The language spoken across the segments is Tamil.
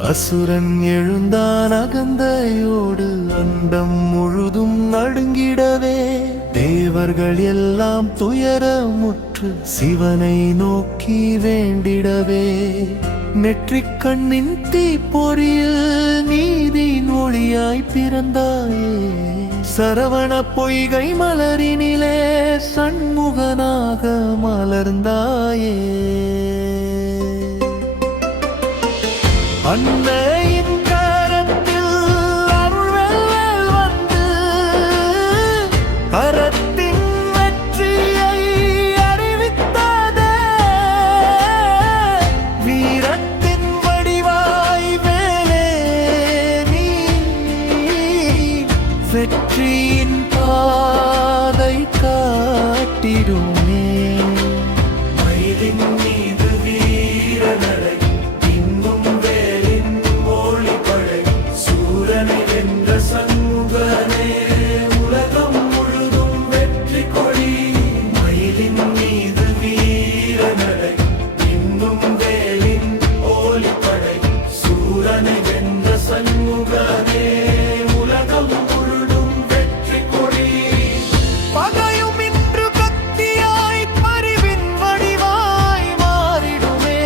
அசுரன் எழுந்தான் அகந்தையோடு, அண்டம் முழுதும் நடுங்கிடவே. தேவர்கள் எல்லாம் துயரமுற்று சிவனை நோக்கி வேண்டிடவே. நெற்றிக் கண்ணின் தீப்பொறியில் நீதியின் ஒளியாய் பிறந்தாயே. சரவண பொய்கை மலரினிலே சண்முகனாக மலர்ந்தாயே. அன்னையின் கரத்தில் அருள்வெள்ளல் வந்து அறத்தின் வெற்றியை அறிவித்ததே. வீரத்தின் வடிவாய் வேலே நீ, வெற்றியின் பாதை காட்டிடுமே. மயிலின் மீது வீர நடை, இன்னும் வேலின் மொழி படை. சூரனை வென்ற சண்முகனே, உலகம் முழுதும் வெற்றி கொடி. மயிலின் மீது வீர நடை, இன்னும் வேலின் ஒளி படை. சூரனை வென்ற சண்முகனே, உலகம் முழுதும் வெற்றி கொடி. பகையும் இன்று கத்தியாய் பரிவின் வடிவாய் மாறிடுமே.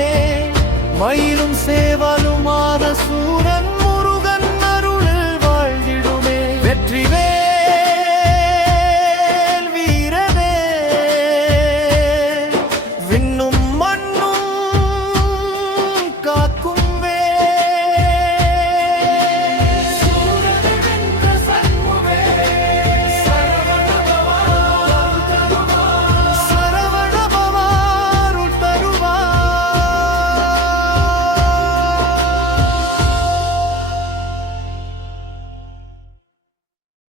மயிலும் சேவலுமான சூரன்